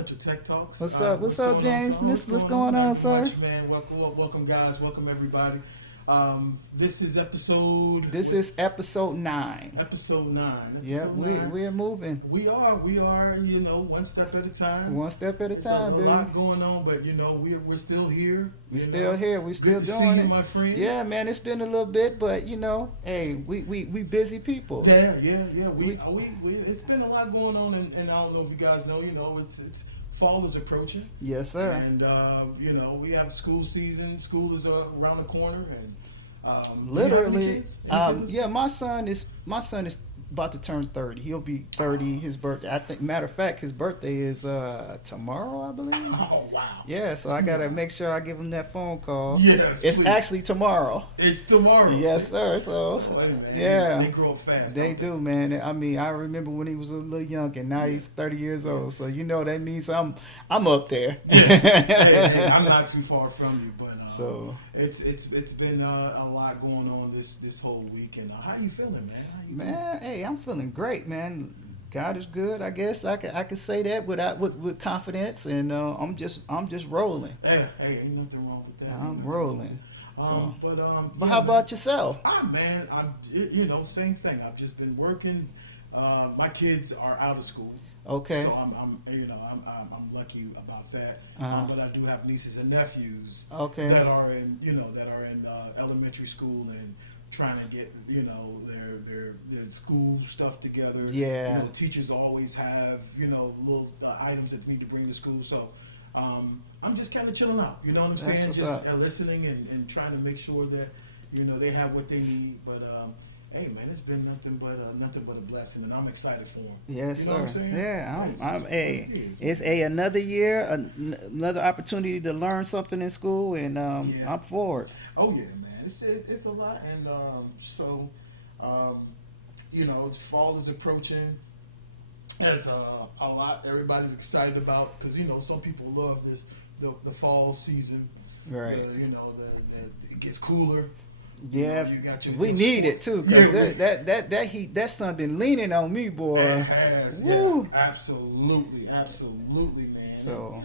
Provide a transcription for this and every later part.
Financial Tech Talks. What's up? What's up, going on, James? Tom? What's going on, sir? Much, man. Welcome, guys. Welcome, everybody. This is episode. This is episode 9. Episode 9. Yeah, we're moving. We are. You know, one step at a time. One step at a time, a baby. lot going on, but you know, we're still here. We're still here. We're still Good to doing see it. you, my friend. Yeah, man. It's been a little bit, but you know, hey, we busy people. Yeah. We it's been a lot going on, and I don't know if you guys know. You know, it's fall is approaching. Yes, sir. And you know, we have school season. School is around the corner, and literally, any kids? yeah. My son is about to turn 30. He'll be 30. His birthday. I think. Matter of fact, his birthday is tomorrow, I believe. Oh wow. Yeah, so I gotta make sure I give him that phone call. Yes, it's please. Actually tomorrow. It's tomorrow. Yes, sir. So, hey, man, yeah, they grow up fast. they do, man. I mean, I remember when he was a little young, and now he's 30 years old. So you know that means I'm up there. hey, I'm not too far from you, but so it's been a lot going on this whole week. And how you feeling, man? Man, hey, I'm feeling great, man. God is good. I guess I can say that with confidence, and I'm just rolling. Hey, ain't nothing wrong with that. I'm rolling. So, but how about yourself? Man, I'm same thing. I've just been working. My kids are out of school. Okay. So I'm lucky about that. But I do have nieces and nephews. Okay. That are in elementary school and trying to get their school stuff together. Yeah. You know, teachers always have little items that we need to bring to school. So I'm just kind of chilling out. You know what I'm That's saying? what's Just up. listening and trying to make sure that they have what they need. But hey, man, it's been nothing but a blessing, and I'm excited for them. Yes, you know sir. What I'm saying? Yeah, it's another year, another opportunity to learn something in school, and Yeah. I'm for it. Oh yeah, man, it's a lot, and fall is approaching. There's a lot everybody's excited about because some people love the fall season. Right. It gets cooler. Yeah, You got your we new need it sports. too, cause Yeah, that heat, that sun been leaning on me, boy. It has, Woo. yeah, absolutely, man. So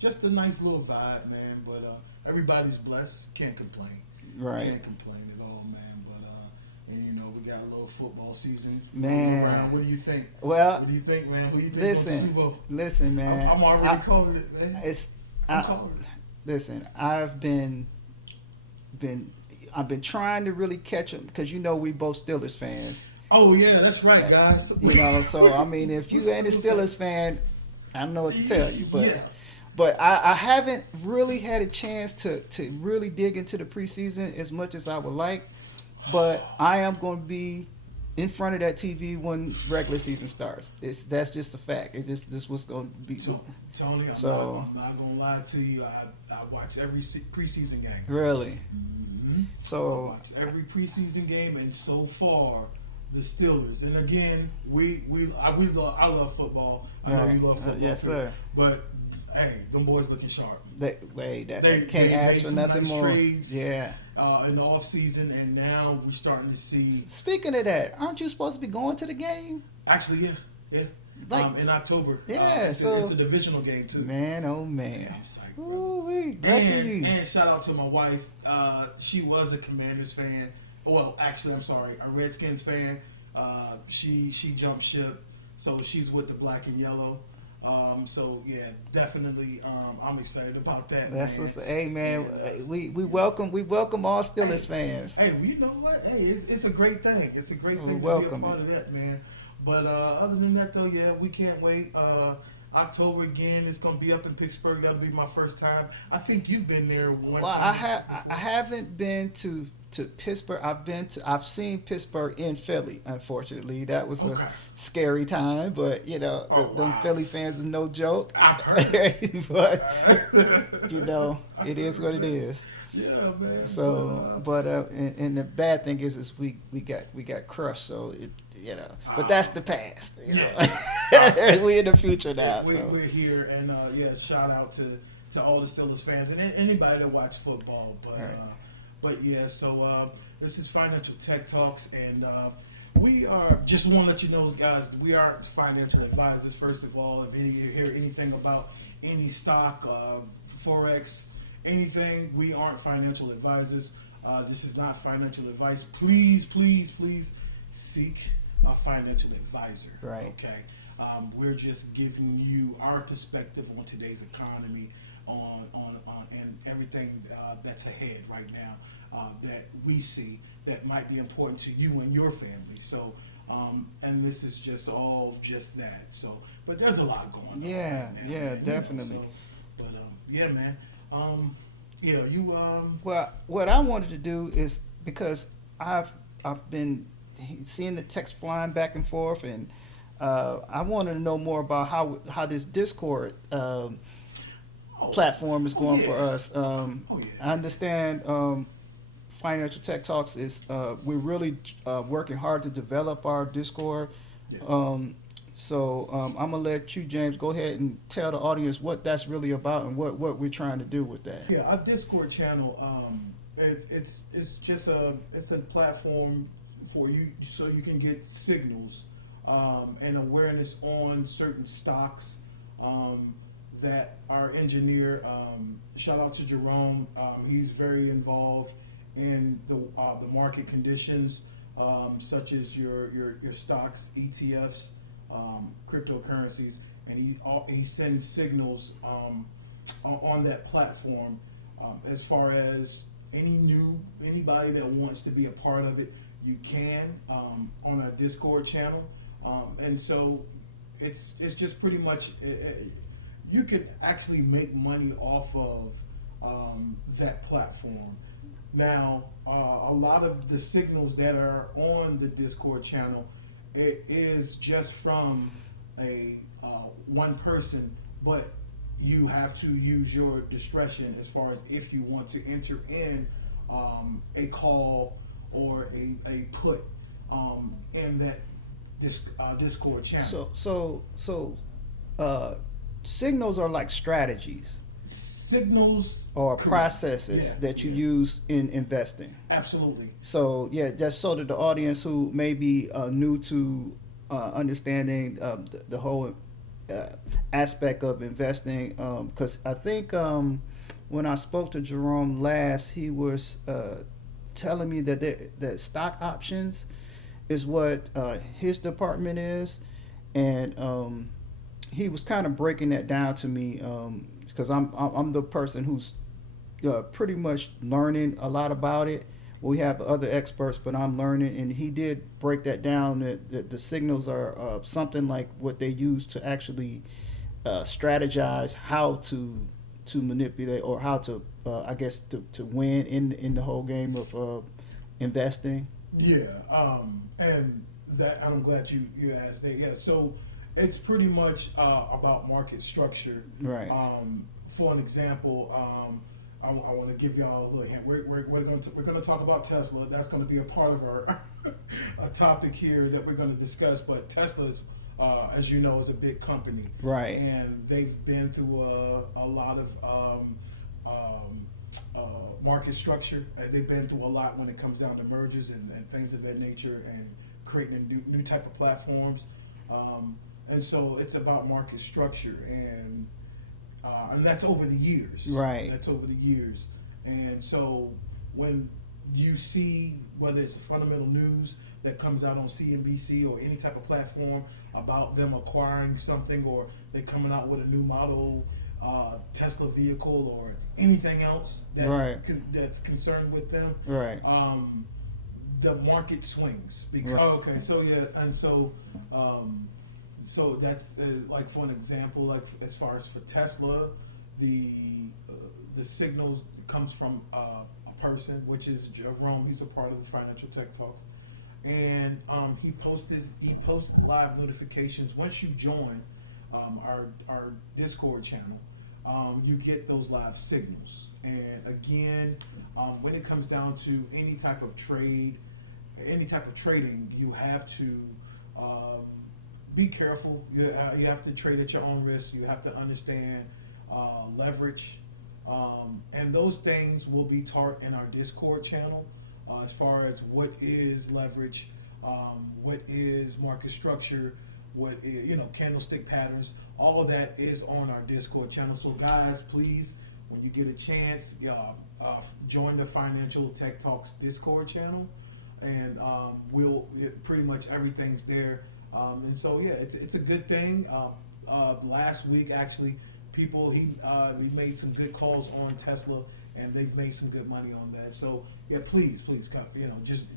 just a nice little vibe, man. But everybody's blessed. Can't complain. Right. Can't complain at all, man. But we got a little football season. Man. Around. What do you think? Well, What do you think, man? Who do you think wants the Super Bowl? listen, man. I'm already calling it, man. I'm calling it. Listen, I've been trying to really catch them because we both Steelers fans. Oh yeah, that's right, guys. So I mean, if you ain't a Steelers fan, I don't know what to tell you, but. Yeah. But I haven't really had a chance to really dig into the preseason as much as I would like. But I am going to be in front of that TV when regular season starts. That's just a fact. It's just what's going to be. Tony, I'm not going to lie to you. I watch every preseason game. Really? Mm-hmm. So I watch every preseason game, and so far, the Steelers. And again, I love football. I know you love football. Yes, too. sir. But hey, them boys looking sharp. They can't ask for nothing nice more. Trades, Yeah. In the off season, and now we're starting to see. Speaking of that, aren't you supposed to be going to the game? Actually, yeah. Like, in October. Yeah, it's so a divisional game too. Man, oh man. I'm psyched, bro. Ooh-wee, lucky you. And shout out to my wife. She was a Commanders fan. Well, actually, I'm sorry, a Redskins fan. She jumped ship, so she's with the black and yellow. So yeah, definitely. I'm excited about that. That's man. hey man. We welcome all Steelers fans. Hey, you know what? Hey, it's a great thing. It's a great thing to welcome be a part of that, man. But other than that, though, yeah, we can't wait. October again. It's gonna be up in Pittsburgh. That'll be my first time. I think you've been there once. Well, I haven't been to Pittsburgh. I've seen Pittsburgh in Philly. Unfortunately, that was a scary time. But them Philly fans is no joke. I've heard. But it is what it is. Yeah, man. So, and the bad thing is we got crushed. So but that's the past. We're in the future now. We're here, and shout out to all the Steelers fans and anybody that watch football. But right. but yeah, so this is Financial Tech Talks, and We are just want to let you know, guys. We are financial advisors. First of all, if you hear anything about any stock, forex, anything, we aren't financial advisors. This is not financial advice. Please, please, please seek a financial advisor. Right. Okay. We're just giving you our perspective on today's economy, on and everything that's ahead right now that we see that might be important to you and your family. So, and this is just all just that. So, but there's a lot going on. Yeah, right now, yeah, man, definitely. You know, so, but yeah, man. Yeah, you. Well, what I wanted to do is because I've been seeing the text flying back and forth, and I wanted to know more about how this Discord platform is going for us. Yeah. I understand Financial Tech Talks is we're really working hard to develop our Discord. Yeah. I'm gonna let you, James, go ahead and tell the audience what that's really about and what we're trying to do with that. Yeah, our Discord channel, it's just a platform for you so you can get signals and awareness on certain stocks that our engineer, shout out to Jerome, he's very involved in the market conditions, such as your stocks, ETFs, cryptocurrencies, and he sends signals on that platform as far as anybody that wants to be a part of it. You can on our Discord channel, and so it's just pretty much you could actually make money off of that platform. Now, a lot of the signals that are on the Discord channel, it is just from a one person, but you have to use your discretion as far as if you want to enter in a call or a put in that Discord channel. So signals are like strategies Signals or correct. processes Yeah, that you yeah. use in investing. Absolutely. So yeah, just so that the audience who may be new to understanding the whole aspect of investing, because I think when I spoke to Jerome last, he was telling me that stock options is what his department is, and he was kind of breaking that down to me because I'm the person who's pretty much learning a lot about it. We have other experts, but I'm learning, and he did break that down. That the signals are something like what they use to actually strategize how to manipulate or how to, I guess, to win in the whole game of investing. Yeah, and that I'm glad you asked that. Yeah, so it's pretty much about market structure. Right. For an example, I want to give y'all a little hint. We're going to talk about Tesla. That's going to be a part of our a topic here that we're going to discuss. But Tesla's, as you know, is a big company, Right. and they've been through a lot of market structure. They've been through a lot when it comes down to mergers and things of that nature, and creating new type of platforms. And so it's about market structure, and that's over the years. Right. That's over the years. And so when you see whether it's a fundamental news that comes out on CNBC or any type of platform about them acquiring something, or they're coming out with a new model Tesla vehicle or anything else that's, Right. that's concerned with them, Right. the market swings. Because, Right. Okay, so yeah, and so that's like for an example, like as far as for Tesla, the signals comes from a person, which is Jerome. He's a part of the Financial Tech Talks, and he posts live notifications. Once you join our Discord channel, you get those live signals. And again, when it comes down to any type of trading, you have to be careful. You have to trade at your own risk. You have to understand leverage, and those things will be taught in our Discord channel as far as what is leverage, what is market structure, what is, candlestick patterns. All of that is on our Discord channel. So guys, please, when you get a chance, join the Financial Tech Talks Discord channel, and pretty much everything's there. And so yeah, it's a good thing. Last week actually, he made some good calls on Tesla, and they've made some good money on that. So yeah, please,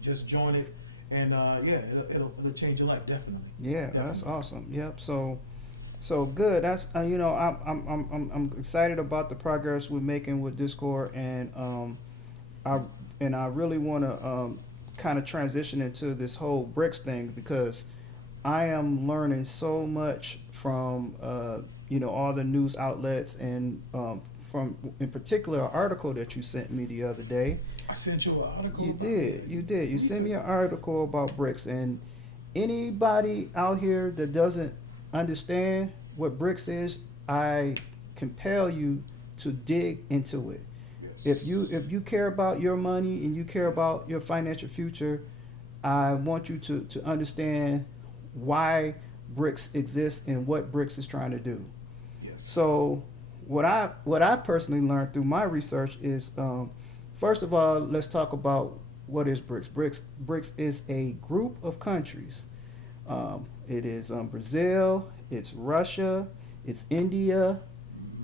just join it, and it'll change your life definitely. Yeah, that's awesome. Yep. So good. That's I'm excited about the progress we're making with Discord, and I really want to kind of transition into this whole BRICS thing, because I am learning so much from all the news outlets, and from in particular an article that you sent me the other day. I sent you an article. You did. You sent me an article about BRICS, and anybody out here that doesn't understand what BRICS is, I compel you to dig into it. Yes. If you care about your money and you care about your financial future, I want you to understand why BRICS exists and what BRICS is trying to do. Yes. So what I personally learned through my research is, first of all, let's talk about what is BRICS. BRICS is a group of countries. It is Brazil, it's Russia, it's India,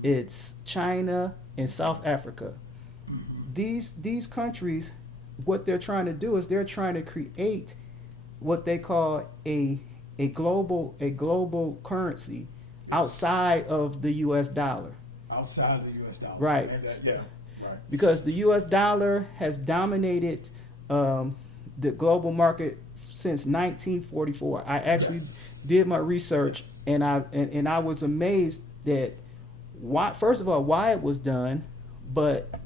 it's China, and South Africa. These countries, what they're trying to do is they're trying to create what they call a global currency outside of the U.S. dollar. Outside the U.S. dollar. Right. And right. Because the U.S. dollar has dominated the global market since 1944. I actually did my research, and I was amazed that first of all, why it was done, but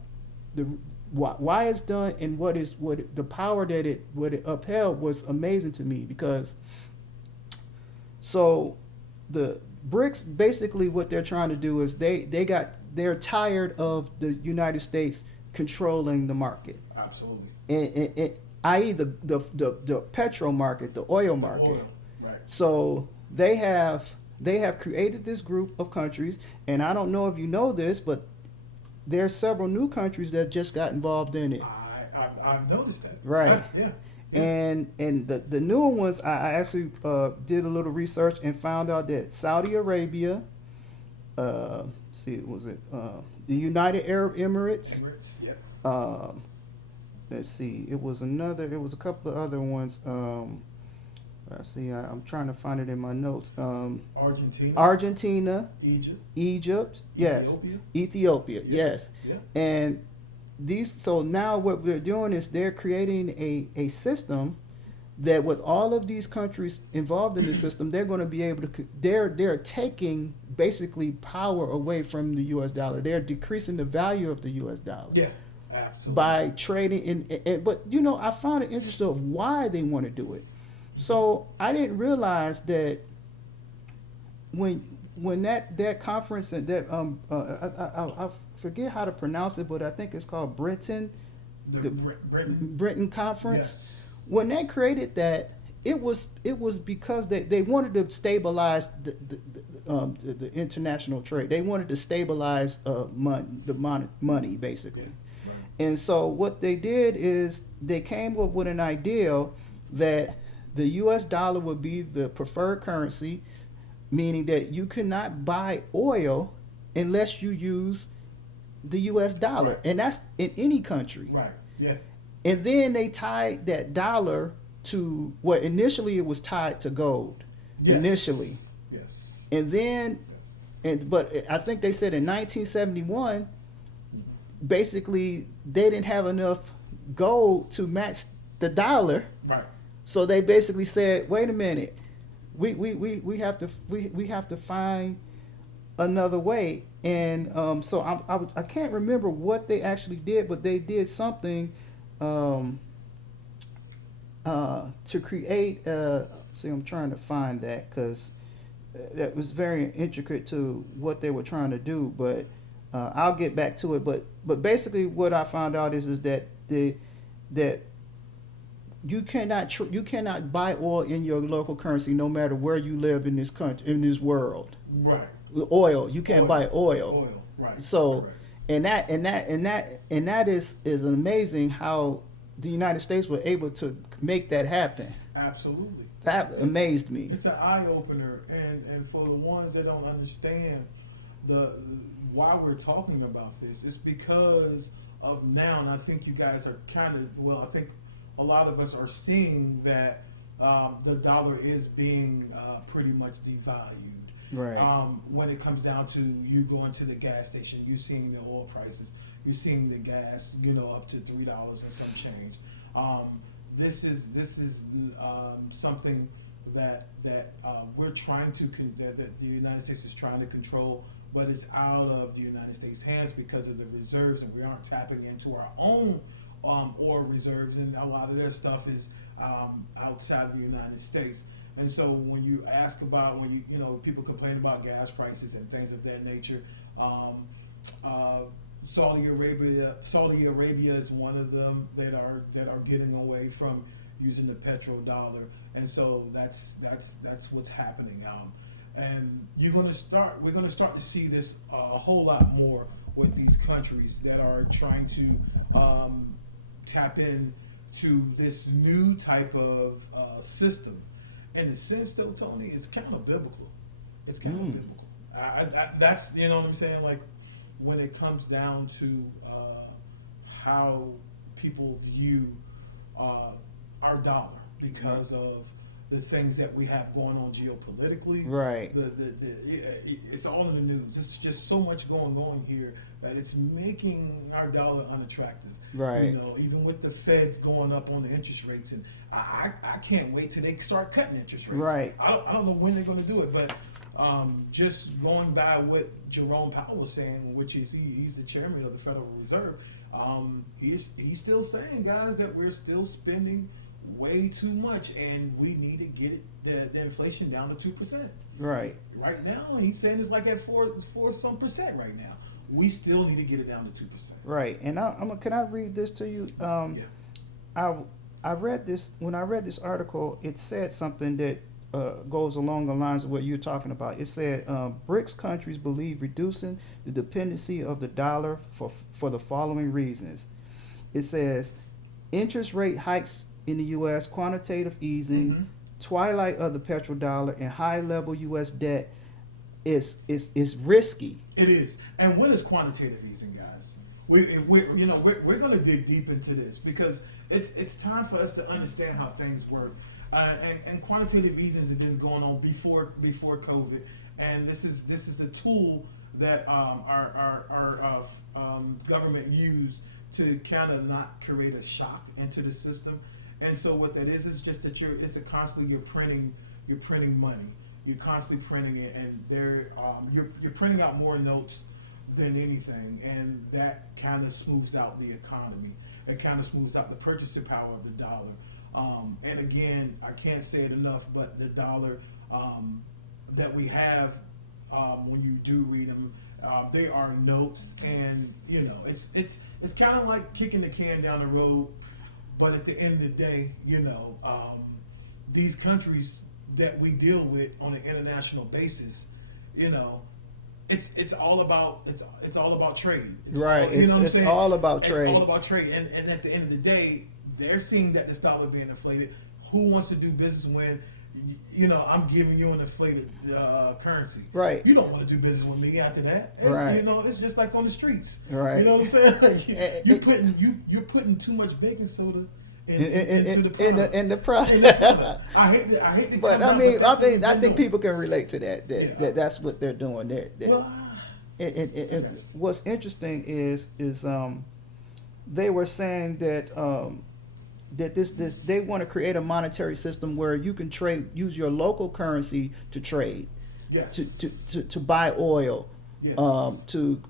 why it's done, and what the power that it upheld was amazing to me. Because so the BRICS, basically what they're trying to do is they're tired of the United States controlling the market. Absolutely. And i.e. the petrol market, the oil market. Oil. Right. So they have created this group of countries, and I don't know if you know this, but there are several new countries that just got involved in it. I've noticed that. Right. Yeah. And the newer ones, I actually did a little research and found out that Saudi Arabia, the United Arab Emirates. Yeah. Let's see, it was a couple of other ones. Let's see, I'm trying to find it in my notes. Argentina, Egypt, yes, Ethiopia, yes. Yeah. And so now what we're doing is they're creating a system that, with all of these countries involved in the system, they're going to be able to, they're taking basically power away from the U.S. dollar. They're decreasing the value of the U.S. dollar. Yeah. Absolutely. By trading but I found it interesting of why they want to do it. So I didn't realize that when that conference, and that I forget how to pronounce it, but I think it's called Brenton, the Brenton Conference. Yes. When they created that, it was because they wanted to stabilize the international trade. They wanted to stabilize money basically. Yeah. And so what they did is they came up with an idea that the U.S. dollar would be the preferred currency, meaning that you cannot buy oil unless you use the U.S. dollar. Right. And that's in any country. Right. Yeah. And then they tied that dollar to what initially it was tied to gold. Yes. Initially. Yes. And then, but I think they said in 1971, basically they didn't have enough gold to match the dollar. Right. So they basically said, wait a minute, we have to find another way. And so I can't remember what they actually did, but they did something to create. See, I'm trying to find that, because that was very intricate to what they were trying to do. But I'll get back to it. But basically, what I found out is that you cannot buy oil in your local currency no matter where you live in this country, in this world. Right. Oil, you can't buy oil. Oil. Right. So, Correct. and that is amazing how the United States were able to make that happen. Absolutely. That amazed me. It's an eye opener, and for the ones that don't understand the why we're talking about this, it's because of now, and I think you guys are kind of I think a lot of us are seeing that the dollar is being pretty much devalued. Right. When it comes down to you going to the gas station, you're seeing the oil prices, you're seeing the gas, up to $3 and some change. This is something that we're trying to that the United States is trying to control, but it's out of the United States' hands because of the reserves, and we aren't tapping into our own oil reserves, and a lot of their stuff is outside the United States. And so when you ask about people complain about gas prices and things of that nature, Saudi Arabia is one of them that are getting away from using the petrodollar, and so that's what's happening. And we're going to start to see this a whole lot more with these countries that are trying to tap into this new type of system. In a sense, though, Tony, it's kind of biblical. It's kind of biblical. That's what I'm saying. Like when it comes down to how people view our dollar because of the things that we have going on geopolitically. Right. It's all in the news. It's just so much going on here that it's making our dollar unattractive. Right. Even with the Fed going up on the interest rates, and I can't wait till they start cutting interest rates. Right. I don't know when they're going to do it, but just going by what Jerome Powell was saying, which is he's the chairman of the Federal Reserve, he's still saying, guys, that we're still spending way too much, and we need to get the inflation down to 2%. Right. Right now, he's saying it's like at 4 some percent right now. We still need to get it down to 2%. Right. And can I read this to you? Yeah. I read this when I read this article. It said something that goes along the lines of what you're talking about. It said BRICS countries believe reducing the dependency of the dollar for the following reasons. It says interest rate hikes in the U.S., quantitative easing, twilight of the petrodollar, and high level U.S. debt is risky. It is. And what is quantitative easing, guys? We're going to dig deep into this because it's time for us to understand how things work. And quantitative easing has been going on before COVID, and this is a tool that our government used to kind of not create a shock into the system. And so what that is just that you're printing money. You're constantly printing it, and you're printing out more notes than anything, and that kind of smooths out the economy. It kind of smooths out the purchasing power of the dollar. And again, I can't say it enough, but the dollar that we have, when you do read them, they are notes, and it's kind of like kicking the can down the road. But at the end of the day, these countries that we deal with on an international basis, it's all about trade. Right. It's all about trade. It's all about trade. And at the end of the day, they're seeing that this dollar being inflated. Who wants to do business when I'm giving you an inflated currency? Right. You don't want to do business with me after that. Right. It's just like on the streets. Right. You know what I'm saying? You're putting too much baking soda into the product. I hate to But come I think people can relate to that. That's what they're doing. What's interesting is they were saying that that this they want to create a monetary system where you can use your local currency to trade, Yes. to buy oil, Yes.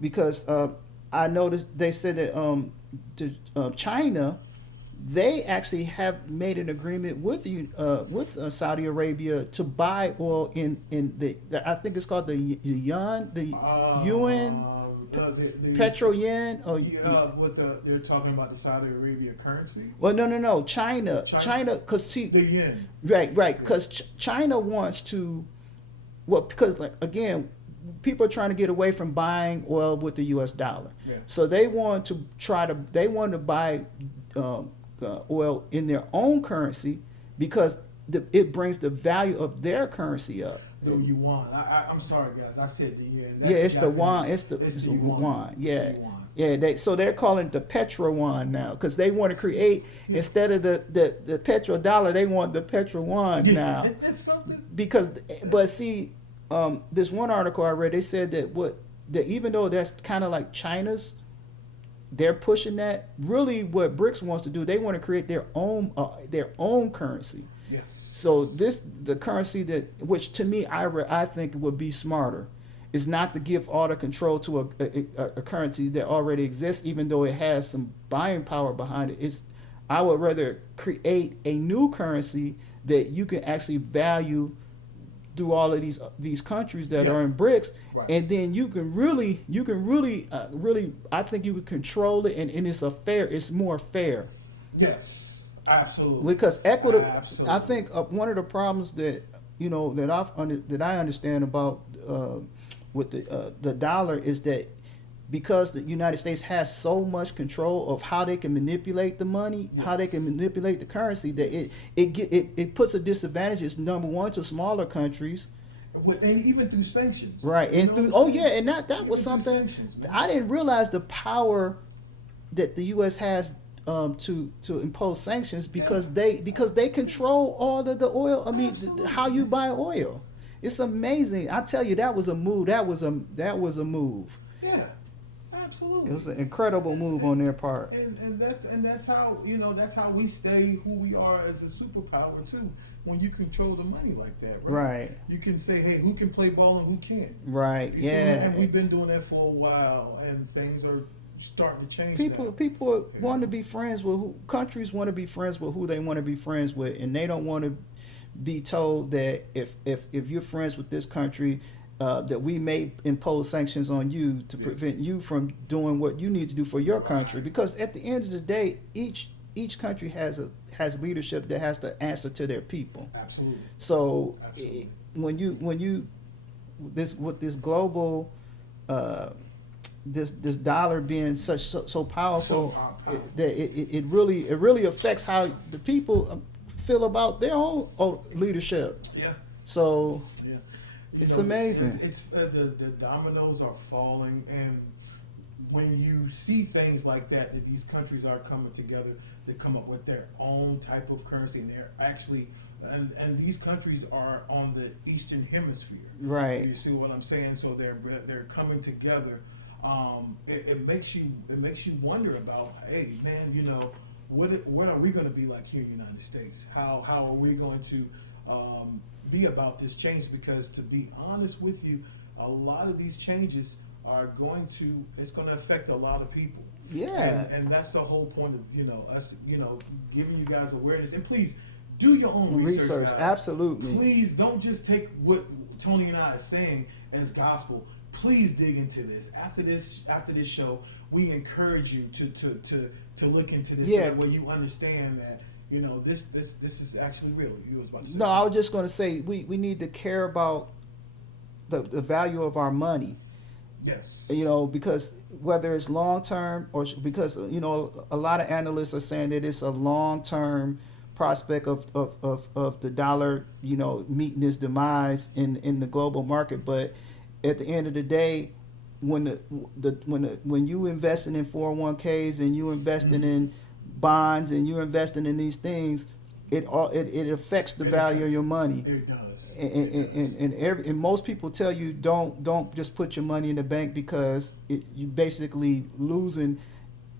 because I noticed they said that China, they actually have made an agreement with Saudi Arabia to buy oil in the I think it's called the yuan. the Petro yen or they're talking about the Saudi Arabia currency, well, no, China, China. because the yen. right, because China wants to, well, because like again, people are trying to get away from buying oil with the U.S. dollar, Yeah. so they want to buy oil in their own currency because it brings the value of their currency up. The yuan. I'm sorry, guys. I said the yen. Yeah, it's the Japanese. yuan. It's the yuan. Yeah, yeah. So they're calling it the petro yuan now because they want to create instead of the petro dollar, they want the petro yuan now. It's something. Because, but see, this one article I read, they said that even though that's kind of like China's, they're pushing that. Really, what BRICS wants to do, they want to create their own currency. Yes. So the currency which to me I think would be smarter, is not to give all the control to a currency that already exists, even though it has some buying power behind it. I would rather create a new currency that you can actually value through all of these countries that Yeah. are in BRICS, Right. and then you can really I think you can control it, and it's more fair. Yes. Absolutely. Because equity, Absolutely. I think one of the problems that that I understand about with the dollar is that because the United States has so much control of how they can manipulate the money, how they can manipulate the currency, that it puts a disadvantage. Number one to smaller countries, And even through sanctions. right? You And know through what I'm saying? and that Even was through something sanctions, man. I didn't realize the power that the U.S. has to impose sanctions because they control all of the oil. I mean, how you buy oil. It's amazing. I tell you, that was a move. That was a move. Yeah. Absolutely. It was an incredible move on their part. And that's how that's how we stay who we are as a superpower too. When you control the money like that, right? Right. You can say, hey, who can play ball and who can't. Right. You see what I mean? Yeah. And we've been doing that for a while, and things are starting to change. People now. want to be friends with countries want to be friends with who they want to be friends with, and they don't want to be told that if you're friends with this country, that we may impose sanctions on you to prevent you from doing what you need to do for your country. Because at the end of the day, each country has leadership that has to answer to their people. Absolutely. So Absolutely. when you with this global this dollar being so powerful, So powerful. it really affects how the people feel about their own leadership. Yeah. So Yeah. It's amazing. It's the dominoes are falling, and when you see things like that these countries are coming together to come up with their own type of currency, and they're actually, and these countries are on the Eastern Hemisphere. Right. You see what I'm saying? So they're coming together. It makes you wonder about, hey man, what are we going to be like here in the United States? How are we going to be about this change? Because to be honest with you, a lot of these changes are going to affect a lot of people. Yeah. And that's the whole point of us giving you guys awareness. And please do your own research. Guys. Absolutely. Please don't just take what Tony and I are saying as gospel. Please dig into this. After this show, we encourage you to look into this. Yeah. Where you understand that this is actually real. You was about to say. No, I was just going to say we need to care about the value of our money. Yes. Because whether it's long term or because a lot of analysts are saying that it's a long term prospect of the dollar meeting its demise in the global market. But at the end of the day, when you investing in 401ks and you investing in bonds and you're investing in these things, it affects the value of your money. It does. And most people tell you don't just put your money in the bank because you basically losing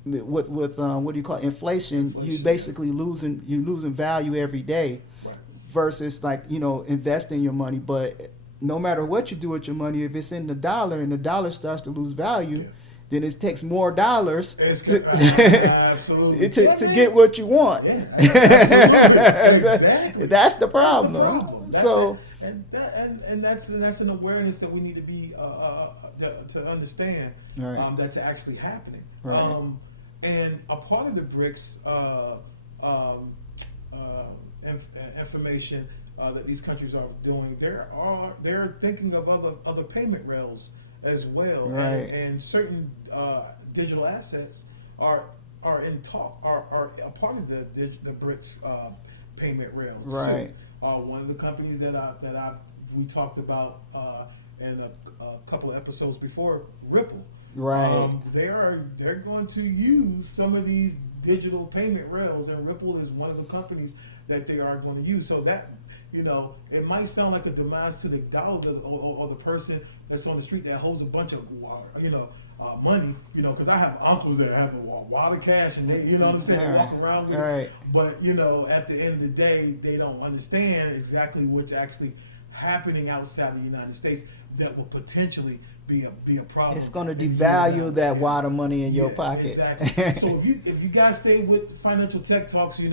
with what do you call it? Inflation. You basically losing value every day, Right. versus investing your money. But no matter what you do with your money, if it's in the dollar and the dollar starts to lose value, Yeah. then it takes more dollars Absolutely. to get what you want. Yeah, absolutely. Exactly. That's the problem. That's the problem. So and that's an awareness that we need to be to understand Right. that's actually happening. Right. And a part of the BRICS information that these countries are doing, they're thinking of other payment rails as well, Right. and certain digital assets are in talk are a part of the BRICS payment rails. Right. So, one of the companies that we talked about in a couple of episodes before, Ripple. Right. They're going to use some of these digital payment rails, and Ripple is one of the companies that they are going to use. So that, it might sound like a demise to the dollar or the person that's on the street that holds a bunch of money, because I have uncles that have a wad of cash and they, what I'm saying, they walk around with Right. it. But at the end of the day, they don't understand exactly what's actually happening outside the United States that will potentially be a problem. It's going to if you devalue don't- that yeah. wad of money in your Yeah, pocket. Exactly. So if you guys stay with Financial Tech Talks, we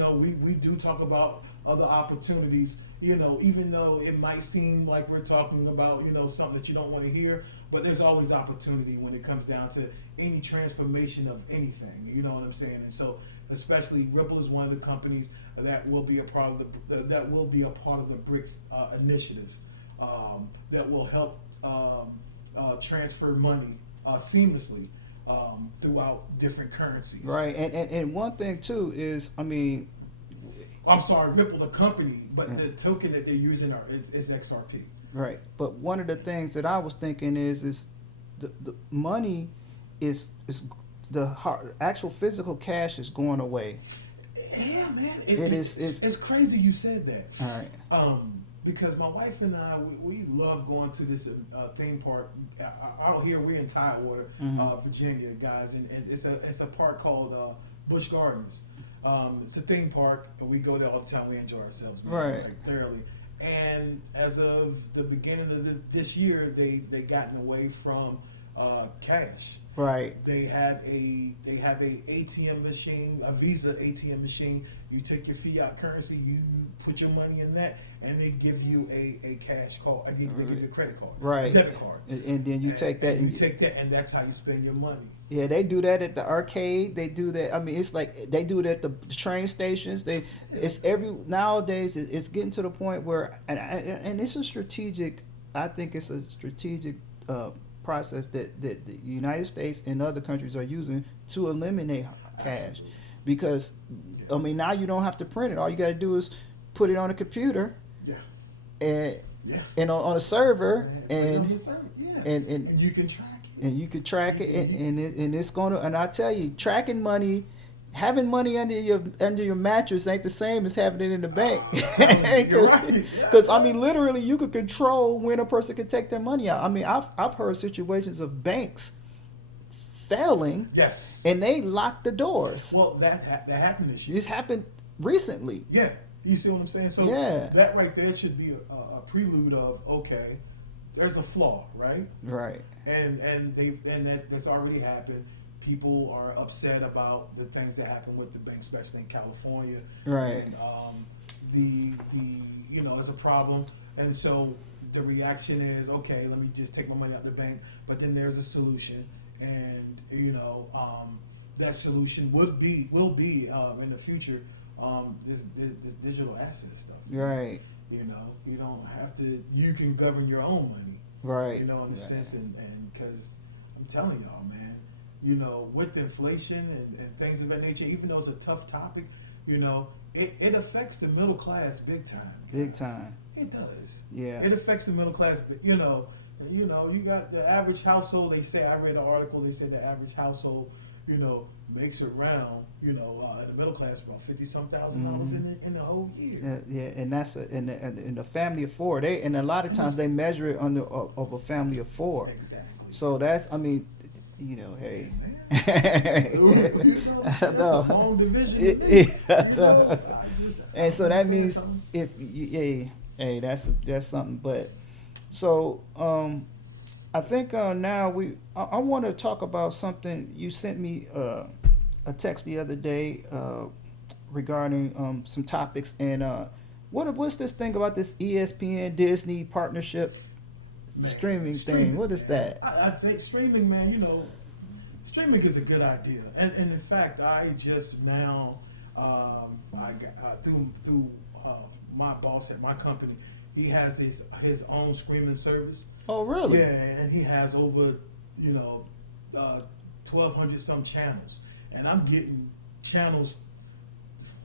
do talk about other opportunities. Even though it might seem like we're talking about something that you don't want to hear, but there's always opportunity when it comes down to any transformation of anything. You know what I'm saying? And so, especially Ripple is one of the companies that will be a part of the BRICS initiative that will help transfer money seamlessly throughout different currencies. Right. And one thing too is, I'm sorry, Ripple, the company, but the token that they're using is XRP. right. But one of the things that I was thinking is the money is actual physical cash is going away. Yeah, man. It's crazy you said that. All right. Because my wife and I, we love going to this theme park out here. We're in Tidewater, Virginia, guys, and it's a park called Busch Gardens. It's a theme park, and we go there all the time. We enjoy ourselves, Right. like, thoroughly. And as of the beginning of this year, they gotten away from cash. Right. They have a ATM machine, a Visa ATM machine. You take your fiat currency, you put your money in that, and they give you a cash card. They give you a credit card, Right. debit card, And then you take that and you take that, and that's how you spend your money. Yeah, they do that at the arcade. They do that. It's like they do it at the train stations. Nowadays. It's getting to the point where, and it's a strategic. I think it's a strategic process that the United States and other countries are using to eliminate cash, Absolutely. because now you don't have to print it. All you got to do is put it on a computer, Yeah, and yeah. and on a server, Put it on and your server, yeah. and and you can track it. and you could track it, and it's gonna. And I tell you, tracking money, having money under your mattress ain't the same as having it in the bank. You're right. Because literally, you could control when a person can take their money out. I've heard situations of banks failing, Yes. and they lock the doors. Well, that happened this year. This happened recently. Yeah, you see what I'm saying? So Yeah. that right there should be a prelude of, okay, there's a flaw, right? Right. And that's already happened. People are upset about the things that happen with the bank, especially in California. Right. And it's a problem. And so the reaction is, okay, let me just take my money out the bank. But then there's a solution, and that solution will be in the future this digital asset stuff. Right. You don't have to. You can govern your own money. Right. In a Right. sense, and because I'm telling y'all, man, with inflation and things of that nature, even though it's a tough topic, it affects the middle class big time. Big guys. time. It does. Yeah. It affects the middle class, but you got the average household. They say, I read an article. They said the average household, makes around, in the middle class about $50,000 in the whole year. Yeah, and that's in a family of four. And a lot of times they measure it of a family of four. Exactly. So that's, hey. That's I know. a long division. I know. And so that means hey, that's something. But so I think now I want to talk about something. You sent me a text the other day regarding some topics, and what's this thing about this ESPN Disney partnership? streaming thing. What is that? I think streaming, man. You know, streaming is a good idea, and in fact, I just now, I got through my boss at my company. He has his own streaming service. Oh, really? Yeah, and he has over, 1,200 some channels, and I'm getting channels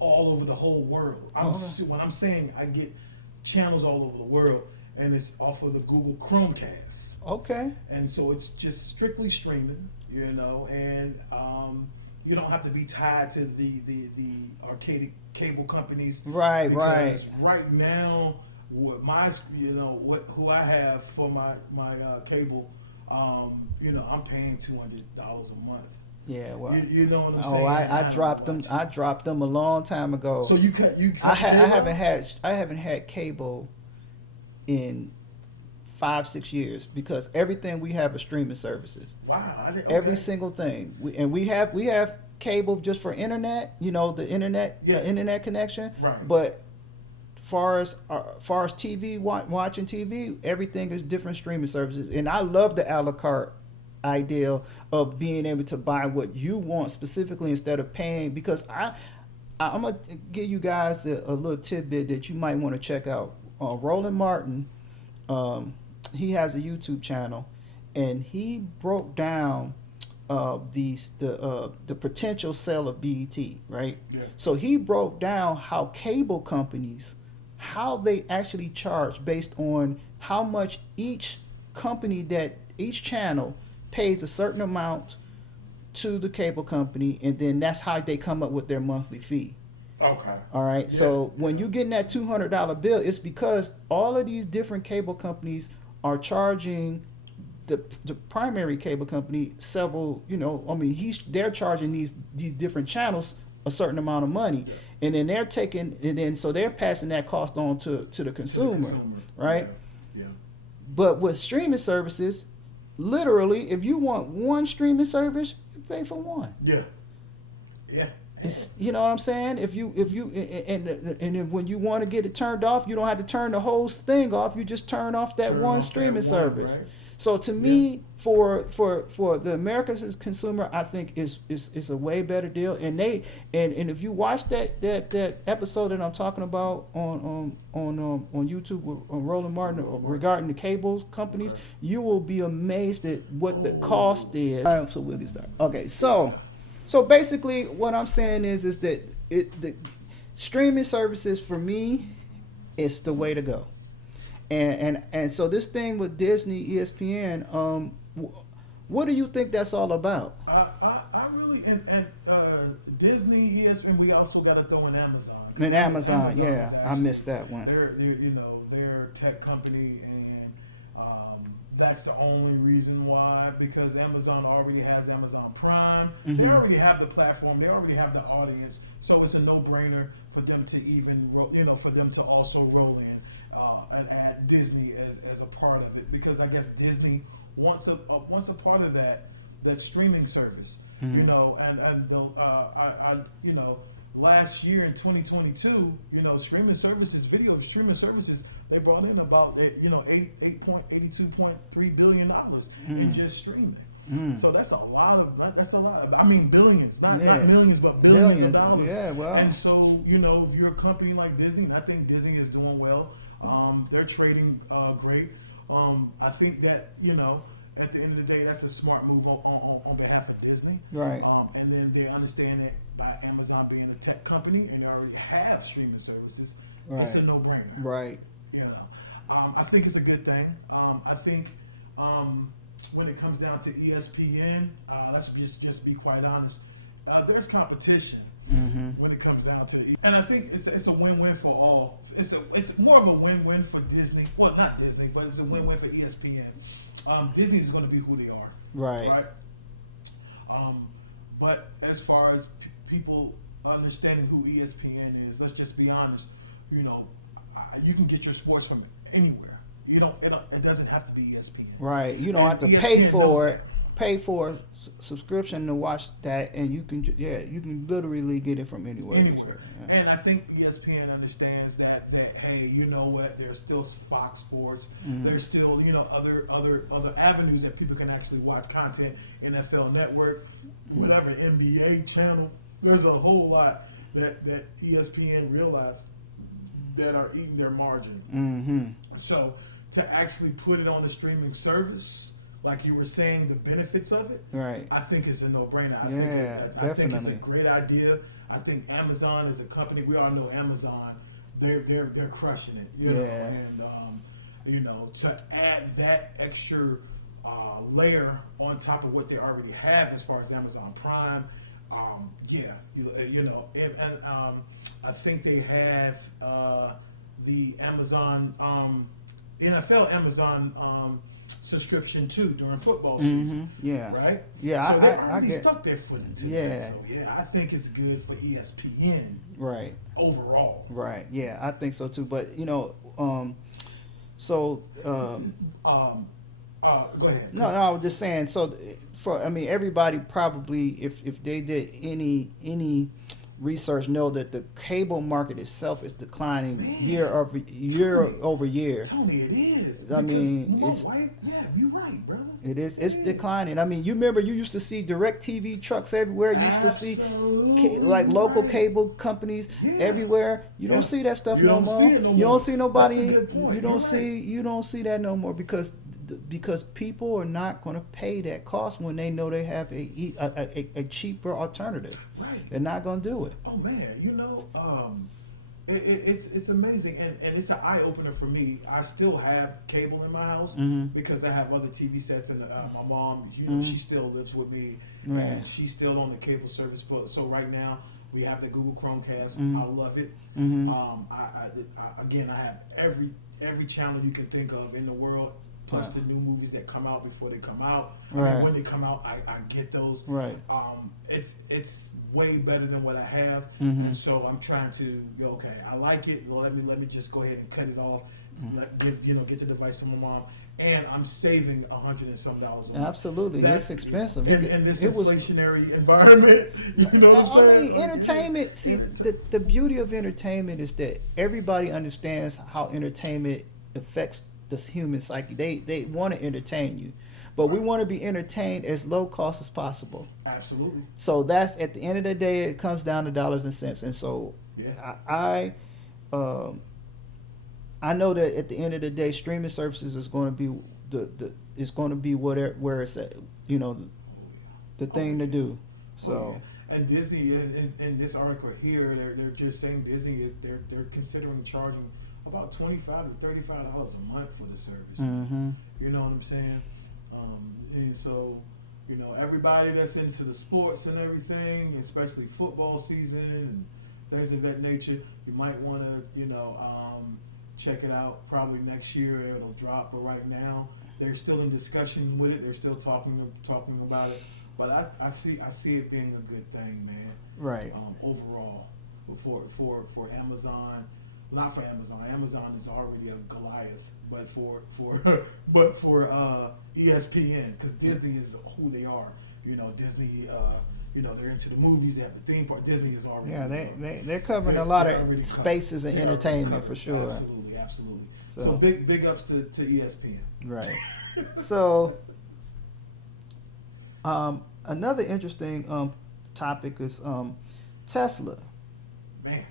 all over the whole world. When I'm saying I get channels all over the world, and it's off of the Google Chromecast. Okay. And so it's just strictly streaming, and you don't have to be tied to the arcade cable companies. Right, because right now, what who I have for my cable, I'm paying $200 a month. Yeah, well, You know what I'm saying? I dropped them. I dropped them a long time ago. So you I haven't had cable in 5-6 years because everything we have is streaming services. Wow. Every single thing. We have cable just for internet. The internet connection. Right. But far as TV watching TV, everything is different streaming services, and I love the a la carte idea of being able to buy what you want specifically instead of paying. Because I'm gonna give you guys a little tidbit that you might want to check out. Roland Martin, he has a YouTube channel, and he broke down the potential sale of BET, right? Yeah. So he broke down how cable companies, how they actually charge based on how much each channel pays a certain amount to the cable company, and then that's how they come up with their monthly fee. Okay. All right. Yeah. So when you getting that $200 bill, it's because all of these different cable companies are charging the primary cable company several. They're charging these different channels a certain amount of money, and then they're passing that cost on to the consumer, right? Yeah. But with streaming services, literally, if you want one streaming service, you pay for one. Yeah. Yeah. It's, you know what I'm saying? If you and then when you want to get it turned off, you don't have to turn the whole thing off. You just turn off that one streaming service. Right? So to me, for the American consumer, I think is a way better deal. And if you watch that episode that I'm talking about on YouTube with Roland Martin regarding the cable companies, you will be amazed at what the cost is. All right, so we'll get started. Okay, so basically, what I'm saying is that the streaming services for me is the way to go. And so this thing with Disney, ESPN, what do you think that's all about? I really and Disney, ESPN. We also got to throw in Amazon. And Amazon, yeah, is I missed that one. They're a tech company, and that's the only reason why. Because Amazon already has Amazon Prime. Mm-hmm. They already have the platform. They already have the audience. So it's a no-brainer for them to for them to also roll in. And add Disney as a part of it, because I guess Disney wants a part of that streaming service, Mm-hmm. Last year in 2022, video streaming services, they brought in about $82.3 billion in just streaming. Mm. So that's a lot. I mean, billions, not millions, but Billions of dollars. Yeah, well. And so, if you're a company like Disney, and I think Disney is doing well. They're trading great. I think that at the end of the day, that's a smart move on behalf of Disney. Right. And then they understand that by Amazon being a tech company and they already have streaming services, Right. it's a no-brainer. Right. I think it's a good thing. I think when it comes down to ESPN, let's just be quite honest. There's competition. Mm-hmm. When it comes down to it. And I think it's a win-win for all. It's more of a win-win for Disney. Well, not Disney, but it's a win-win for ESPN. Disney is going to be who they are. Right. But as far as people understanding who ESPN is, let's just be honest. You can get your sports from anywhere. It doesn't have to be ESPN. Right. You don't have to And pay ESPN for knows it. pay for a subscription to watch that, and you can you can literally get it from anywhere. Anywhere. Yeah. And I think ESPN understands that hey, you know what? There's still Fox Sports. Mhm. There's still other avenues that people can actually watch content. NFL Network, whatever NBA channel. There's a whole lot that ESPN realized that are eating their margin. Mm-hmm. So to actually put it on the streaming service, like you were saying, the benefits of it, Right. I think it's a no-brainer. I think Definitely. it's a great idea. I think Amazon is a company. We all know Amazon. They're crushing it. You know, Yeah. and to add that extra layer on top of what they already have as far as Amazon Prime. I think they have the Amazon NFL Amazon subscription too during football season. Mm-hmm. Yeah. Right? Yeah, So I they're already get. stuck their foot into Yeah. that. So yeah, I think it's good for ESPN Right. overall. Right. Yeah, I think so too. But Go ahead. No, I was just saying. So, everybody probably, if they did any research, know that the cable market itself is declining Man. year over year. Tony, it is. I mean, Because you're right, brother. It is. It's declining. I mean, you remember you used to see DirecTV trucks everywhere. You used to see like local right. cable companies Yeah. everywhere. You Yeah. don't see that stuff You no don't more. see it no You more. don't see nobody. That's a good point. You don't You're see. You don't see that no more because people are not going to pay that cost when they know they have a cheaper alternative. Right. They're not going to do it. Oh man, it's amazing, and it's an eye opener for me. I still have cable in my house Mhm. because I have other TV sets, and my mom, she still lives with me, Right. and she's still on the cable service. So right now we have the Google Chromecast. Mhm. I love it. Mhm. I have every channel you can think of in the world. Plus Right. the new movies that come out before they come out. Right. And when they come out, I get those. Right. It's way better than what I have, Mhm. and so I'm trying to go. Okay, I like it. Let me just go ahead and cut it off. Get the device to my mom, and I'm saving $100 and some dollars. a month. Absolutely, That's- it's expensive. in this it was. inflationary environment. You know what I'm I saying? mean, entertainment. See, the beauty of entertainment is that everybody understands how entertainment affects the human psyche. They want to entertain you, but we want to be entertained as low cost as possible. Absolutely. So that's at the end of the day, it comes down to dollars and cents. And so, Yeah. I know that at the end of the day, streaming services is going to be it's going to be where it's at. The thing to do. So. Oh, yeah. And Disney, in this article here, they're just saying Disney is they're considering charging about $25 to $35 a month for the service. Mm-hmm. You know what I'm saying? And so, everybody that's into the sports and everything, especially football season and things of that nature, you might want to, check it out. Probably next year it'll drop, but right now they're still in discussion with it. They're still talking about it. But I see it being a good thing, man. Right. Overall, for Amazon. Not for Amazon. Amazon is already a Goliath, but for ESPN, because Disney is who they are. Disney. They're into the movies. They have the theme park. Disney is already. Yeah, they're covering a lot they're of already spaces and covered. entertainment for sure. Absolutely. So- So big ups to ESPN. Right. So, another interesting topic is Tesla. Man,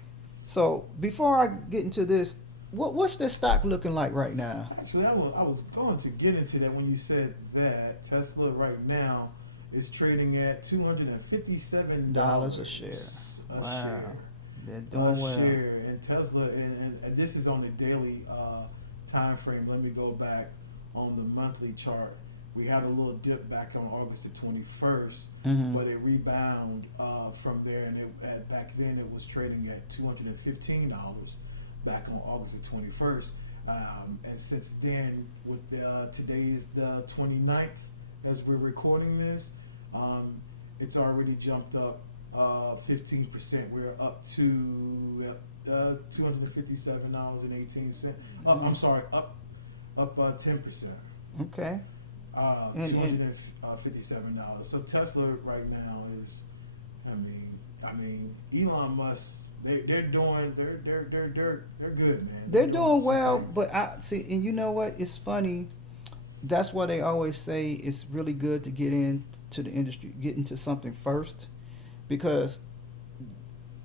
So before I get into this, what's the stock looking like right now? actually, I was going to get into that when you said that Tesla right now is trading at $257 A share. A Wow. share. They're doing well. Share. And Tesla, and this is on the daily time frame. Let me go back on the monthly chart. We had a little dip back on August the 21st, Mhm. but it rebound from there, and back then it was trading at $215 back on August the 21st. And since then, with today is the 29th as we're recording this, it's already jumped up 15%. We're up to $257.18. I'm sorry, up 10%. Okay. And- $257. So Tesla right now is, I mean, Elon Musk. They're good, man. They're doing well, but I see, and you know what? It's funny. That's why they always say it's really good to get into the industry, get into something first, because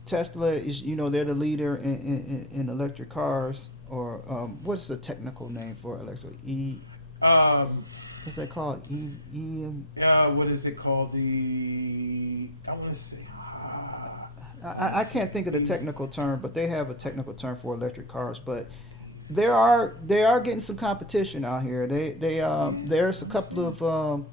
Tesla is, they're the leader in electric cars, or what's the technical name for electric? What's that called? What is it called? I want to say. I can't think of the technical term, but they have a technical term for electric cars. But they are getting some competition out here. There's a couple of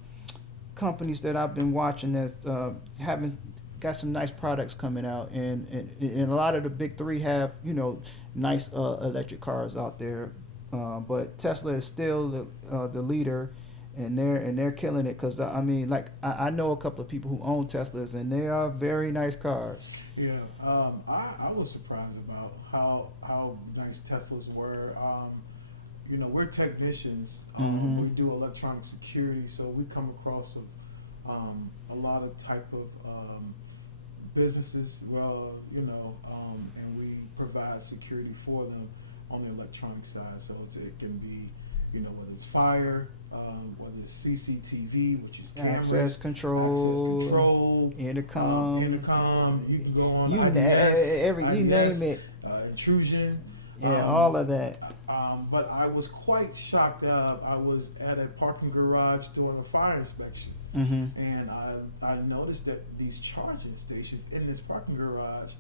companies that I've been watching that haven't got some nice products coming out, and a lot of the big three have nice electric cars out there. But Tesla is still the leader, and they're killing it. Because I know a couple of people who own Teslas, and they are very nice cars. Yeah, I was surprised about how nice Teslas were. We're technicians. Mhm. We do electronic security, so we come across a lot of type of businesses. And we provide security for them on the electronic side. So it can be, whether it's fire, whether it's CCTV, which is cameras, Access control, intercom. You can go on You IDS, name it. Intrusion. Yeah, all of that. But I was quite shocked. I was at a parking garage doing a fire inspection, Mm-hmm. and I noticed that these charging stations in this parking garage,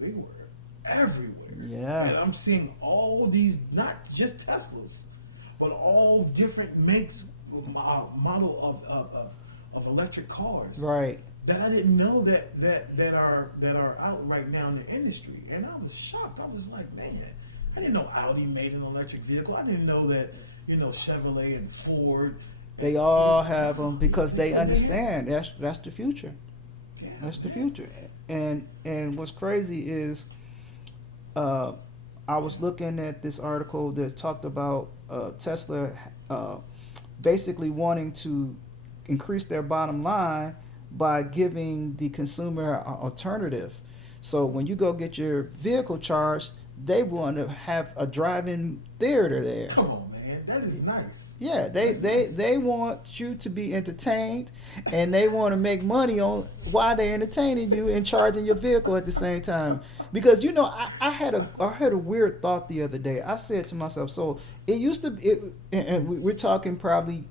they were everywhere. Yeah. And I'm seeing all these, not just Teslas, but all different makes, model of electric cars. Right. That I didn't know that are out right now in the industry, and I was shocked. I was like, man, I didn't know Audi made an electric vehicle. I didn't know that Chevrolet and Ford. They all have them because they understand that's the future. Yeah, That's the yeah. future. And what's crazy is, I was looking at this article that talked about Tesla basically wanting to increase their bottom line by giving the consumer an alternative. So when you go get your vehicle charged, they want to have a drive-in theater there. Come on, man, that is nice. Yeah, they want you to be entertained, and they want to make money on while they're entertaining you and charging your vehicle at the same time. Because I had a weird thought the other day. I said to myself, so it used to, and we're talking probably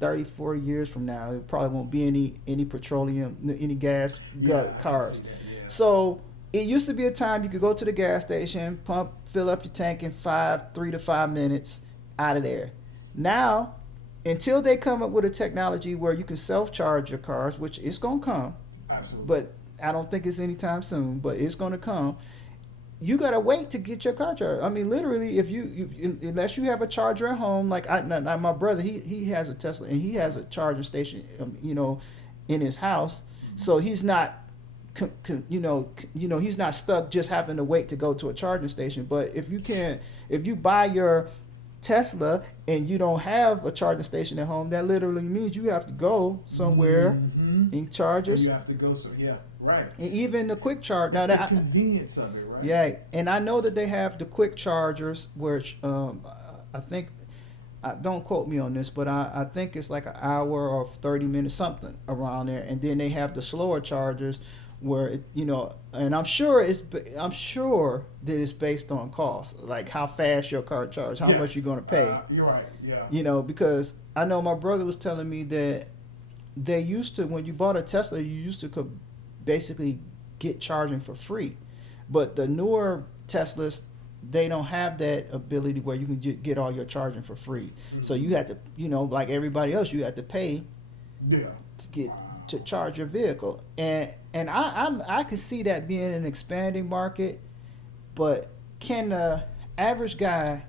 30, 40 years from now, it probably won't be any petroleum, any gas Yeah, I can cars. see that, yeah. So it used to be a time you could go to the gas station, fill up your tank in 3 to 5 minutes, out of there. Now, until they come up with a technology where you can self-charge your cars, which is going to come, Absolutely. but I don't think it's anytime soon, but it's going to come. You got to wait to get your car charged. I mean, literally, if unless you have a charger at home, like my brother, he has a Tesla, and he has a charging station, in his house. So he's not, he's not stuck just having to wait to go to a charging station. But if you buy your Tesla and you don't have a charging station at home, that literally means you have to go somewhere Mhm. and charge it. You have to go. So yeah, right. And even the quick charge. Now The that convenience of it, right? yeah, and I know that they have the quick chargers, which I think, don't quote me on this, but I think it's like an hour or 30 minutes, something around there. And then they have the slower chargers, where and I'm sure that it's based on cost, like how fast your car charges, how Yeah. much you're going to pay. You're right. Yeah. Because I know my brother was telling me that they used to, when you bought a Tesla, you used to could basically get charging for free. But the newer Teslas, they don't have that ability where you can get all your charging for free. So you have to, like everybody else, you have to pay Yeah. to charge your vehicle. And I can see that being an expanding market, but can the average guy,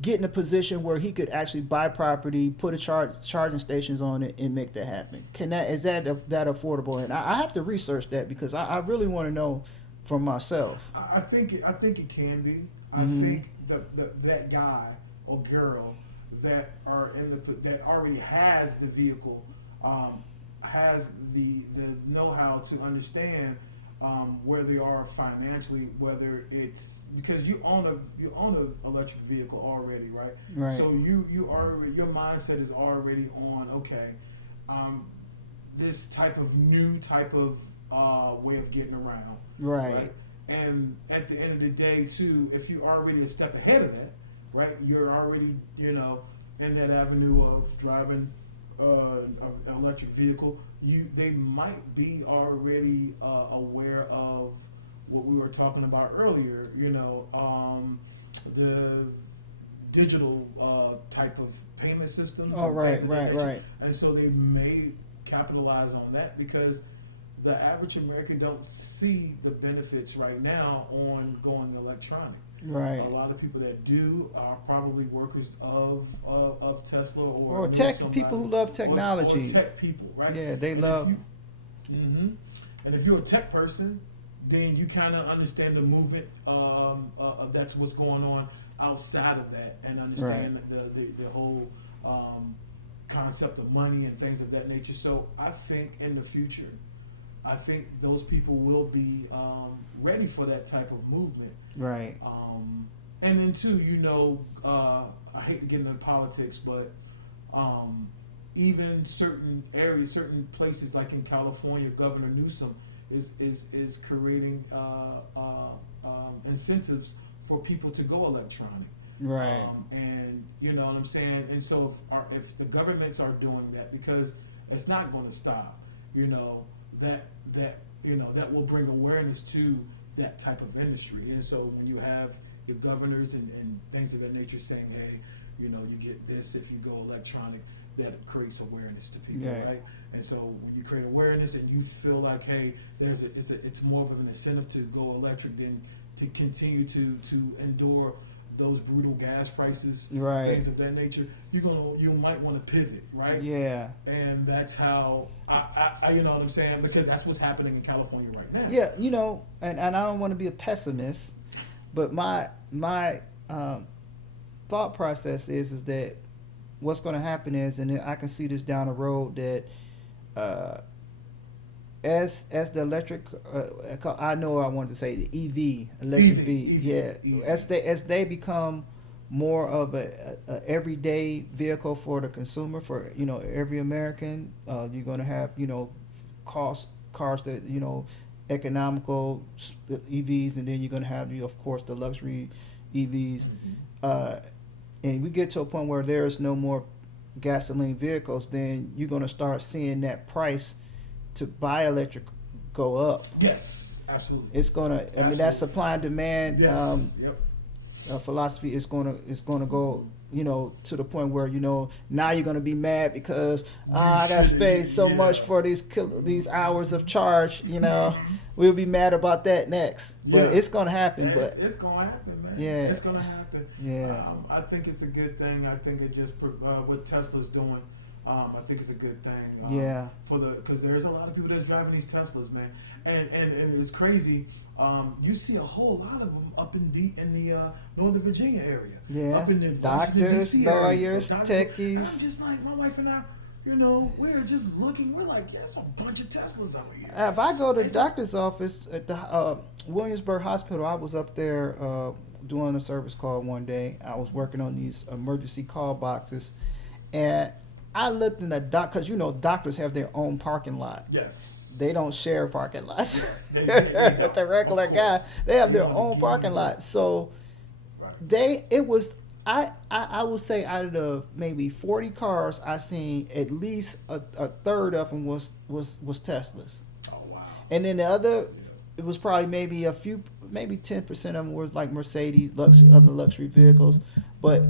get in a position where he could actually buy property, put charging stations on it, and make that happen? Is that affordable? And I have to research that, because I really want to know for myself. I think it can be. I Mhm. think that guy or girl that are in that already has the vehicle, has the know-how to understand where they are financially, whether it's because you own a electric vehicle already, right? Right. So you already, your mindset is already on, okay, this type of new type of way of getting around, Right. And at the end of the day, too, if you're already a step ahead of that, right, you're already, in that avenue of driving an electric vehicle. They might be already aware of what we were talking about earlier. The digital type of payment systems. Oh, and right, things of that right, nature. right. And so they may capitalize on that because the average American don't see the benefits right now on going electronic. Right. A lot of people that do are probably workers of Tesla Or knew tech somebody- people who love technology. or tech people, right? Yeah, they And love. And if you're a tech person, then you kind of understand the movement. That's what's going on outside of that, and understand the whole concept of money and things of that nature. So I think in the future, those people will be ready for that type of movement. Right. And then too, I hate to get into politics, but even certain areas, certain places like in California, Governor Newsom is creating incentives for people to go electronic. Right. And you know what I'm saying? And so if the governments are doing that, because it's not going to stop, that will bring awareness to that type of industry. And so when you have your governors and things of that nature saying, hey, you get this if you go electronic, that creates awareness to people, right? And so when you create awareness and you feel like, hey, it's more of an incentive to go electric than to continue to endure those brutal gas prices, Right. things of that nature, you might want to pivot, right? Yeah. And that's how I you know what I'm saying, because that's what's happening in California right now. Yeah, and I don't want to be a pessimist, but my thought process is that what's going to happen is, and I can see this down the road, that as the electric, I know I wanted to say the electric EV. as they become more of a everyday vehicle for the consumer, for every American, you're going to have cars that economical EVs, and then you're going to have of course the luxury EVs, and we get to a point where there is no more gasoline vehicles, then you're going to start seeing that price to buy electric go up. Yes, absolutely. It's going to, I mean, that supply and demand Yes. Yep. philosophy is going to go, to the point where, now you're going to be mad because I got to pay so much for these hours of charge, we'll be mad about that next, but it's going to happen. But it's going to happen, man. Yeah. It's going to happen. Yeah. I think it's a good thing. I think it just what Tesla's doing. I think it's a good thing. Yeah. Because there's a lot of people that's driving these Teslas, man, and it's crazy. You see a whole lot of them up in the Northern Virginia area. Yeah. Up in the Doctors, DC area. lawyers, And techies. I'm just like, my wife and I, we're just looking. We're like, there's a bunch of Teslas out here. If I go to the doctor's office at the Williamsburg Hospital, I was up there doing a service call one day. I was working on these emergency call boxes, and I looked in the because doctors have their own parking lot. Yes. They don't share parking lots. They don't. The regular Of guy, course. they have their don't own give parking you- lot. So Right. I would say out of the maybe 40 cars I seen, at least a third of them was Teslas. Oh wow. And then the other, it was probably maybe 10% of them was like Mercedes, other luxury vehicles. But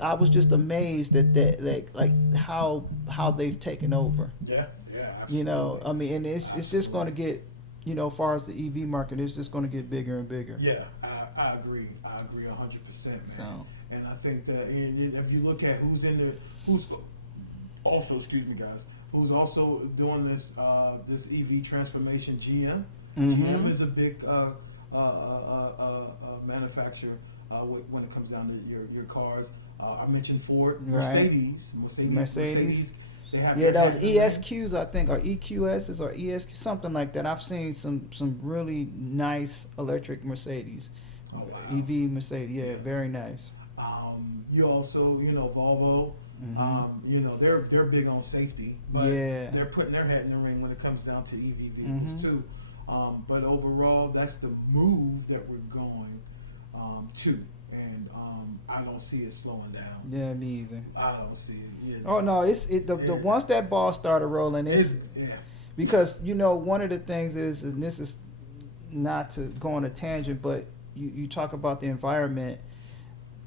I was just amazed at that, like how they've taken over. Yeah. Absolutely. I mean, and it's just going to get, as far as the EV market, it's just going to get bigger and bigger. Yeah, I agree. I agree 100%, man. So. And I think that if you look at who's also, excuse me, guys, who's also doing this EV transformation, GM. Mhm. GM is a big manufacturer when it comes down to your cars. I mentioned Ford, Right. Mercedes. They have Yeah, their those hat in the ring. ESQs, I think, or EQSs or ESQ, something like that. I've seen some really nice electric Mercedes, Oh, wow. EV Mercedes. Yeah, Yeah. very nice. You also, Volvo. Mhm. They're big on safety, but Yeah. they're putting their hat in the ring when it comes down to EV vehicles Mhm. too. But overall, that's the move that we're going to, and I don't see it slowing down. Yeah, me either. I don't see it. Yeah. Oh no, the Yeah. once that ball started rolling, it's Yeah. because one of the things is, and this is not to go on a tangent, but you talk about the environment.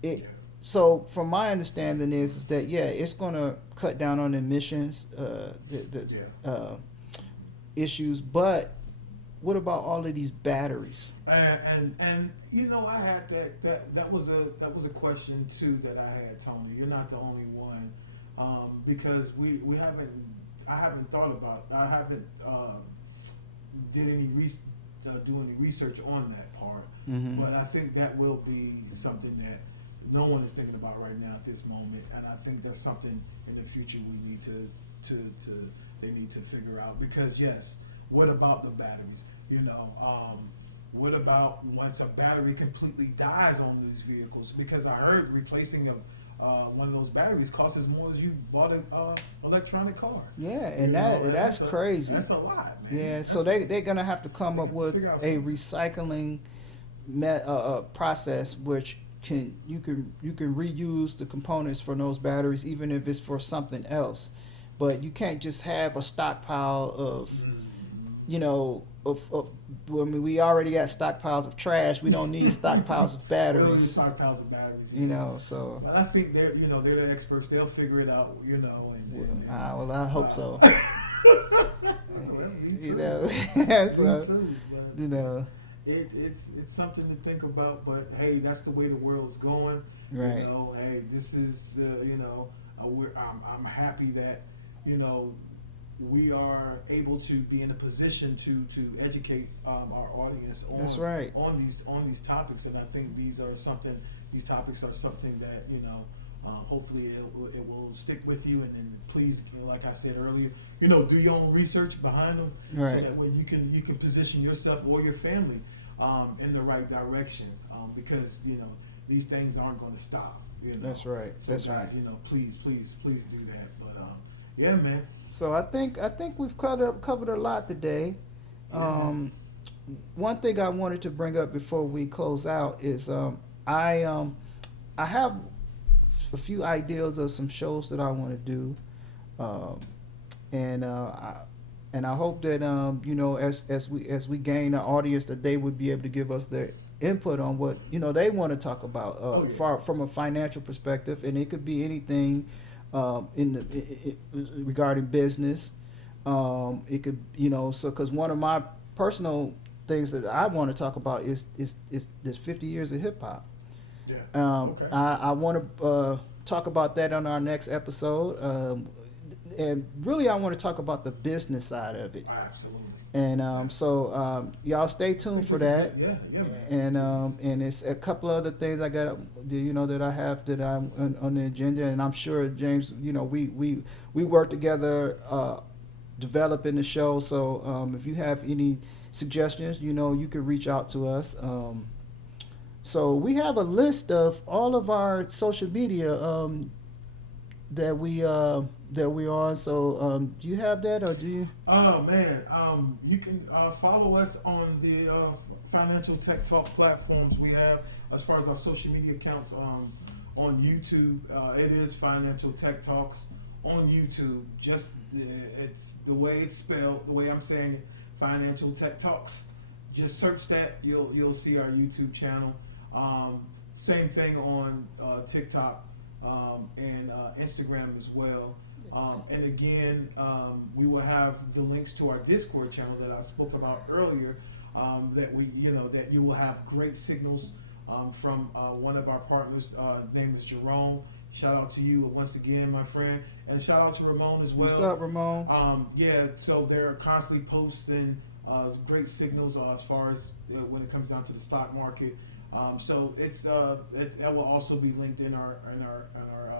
It so from my understanding is that yeah, it's going to cut down on emissions, issues. But what about all of these batteries? And I had that was a question too that I had, Tony. You're not the only one, because I haven't thought about, I haven't did any do any research on that part. Mhm. But I think that will be something that no one is thinking about right now at this moment, and I think that's something in the future we need to they need to figure out, because yes, what about the batteries? What about once a battery completely dies on these vehicles? Because I heard replacing one of those batteries costs as more as you bought an electronic car. Yeah, and that's crazy. That's a lot, man. Yeah, so they're gonna have to come up with Figure out a something. recycling process which you can reuse the components from those batteries even if it's for something else, but you can't just have a stockpile of I mean, we already got stockpiles of trash. We don't need stockpiles of batteries. Stockpiles of batteries. So. But I think they're the experts. They'll figure it out. Well, I hope so. Me You too. know, Me so, too, but it's something to think about. But hey, that's the way the world's going. Right. Hey, this is I'm happy that we are able to be in a position to educate our audience on That's right. on these topics, and I think these topics are something that hopefully it will stick with you, and then please, like I said earlier, do your own research behind them, Right. so that way you can position yourself or your family in the right direction, because these things aren't going to stop. That's right. So That's guys, right. Please do that. But yeah, man. So I think we've covered a lot today. One thing I wanted to bring up before we close out is I have a few ideas of some shows that I want to do, and I hope that as we gain an audience, that they would be able to give us their input on what they want to talk about from a financial perspective, and it could be anything regarding business. It could so because one of my personal things that I want to talk about is this 50 years of hip hop. Yeah. Okay. I want to talk about that on our next episode, and really I want to talk about the business side of it. Absolutely. And so y'all stay tuned for that. Yeah, man. And it's a couple other things I got, that I have that I'm on the agenda, and I'm sure James, we work together developing the show. So if you have any suggestions, you can reach out to us. So we have a list of all of our social media that we're on. So do you have that, or do you? Oh man, you can follow us on the Financial Tech Talk platforms we have. As far as our social media accounts on YouTube, it is Financial Tech Talks on YouTube. Just it's the way it's spelled, the way I'm saying it, Financial Tech Talks. Just search that, you'll see our YouTube channel. Same thing on TikTok and Instagram as well. And again, we will have the links to our Discord channel that I spoke about earlier. That you will have great signals from one of our partners. Name is Jerome. Shout out to you once again, my friend, and shout out to Ramon as well. What's up, Ramon? So they're constantly posting great signals as far as when it comes down to the stock market. So it's that will also be linked in our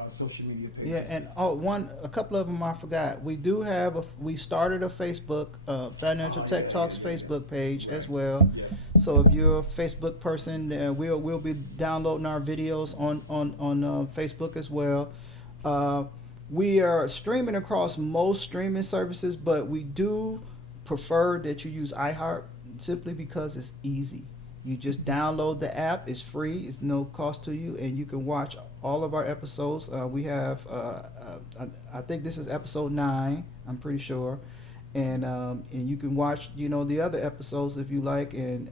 social media pages. Yeah, and a couple of them I forgot. We do have we started a Facebook, Financial Oh, Tech yeah, Talks yeah. Facebook page as Right. well. Yeah. So if you're a Facebook person, we'll be downloading our videos on Facebook as well. We are streaming across most streaming services, but we do prefer that you use iHeart simply because it's easy. You just download the app. It's free. It's no cost to you, and you can watch all of our episodes. We have, I think this is episode 9. I'm pretty sure, and you can watch, the other episodes if you like, and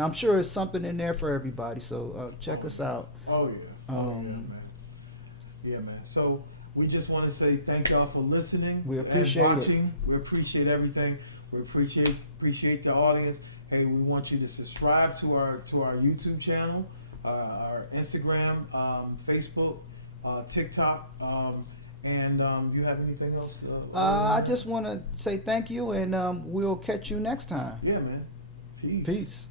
I'm sure it's something in there for everybody. So check us out. Oh yeah. Oh yeah, Um, man. Yeah, man. So we just want to say thank y'all for listening. We and appreciate it. watching. We appreciate everything. We appreciate the audience. Hey, we want you to subscribe to our YouTube channel, our Instagram, Facebook, TikTok, and you have anything else? I just want to say thank you, and we'll catch you next time. Yeah, man. Peace. Peace.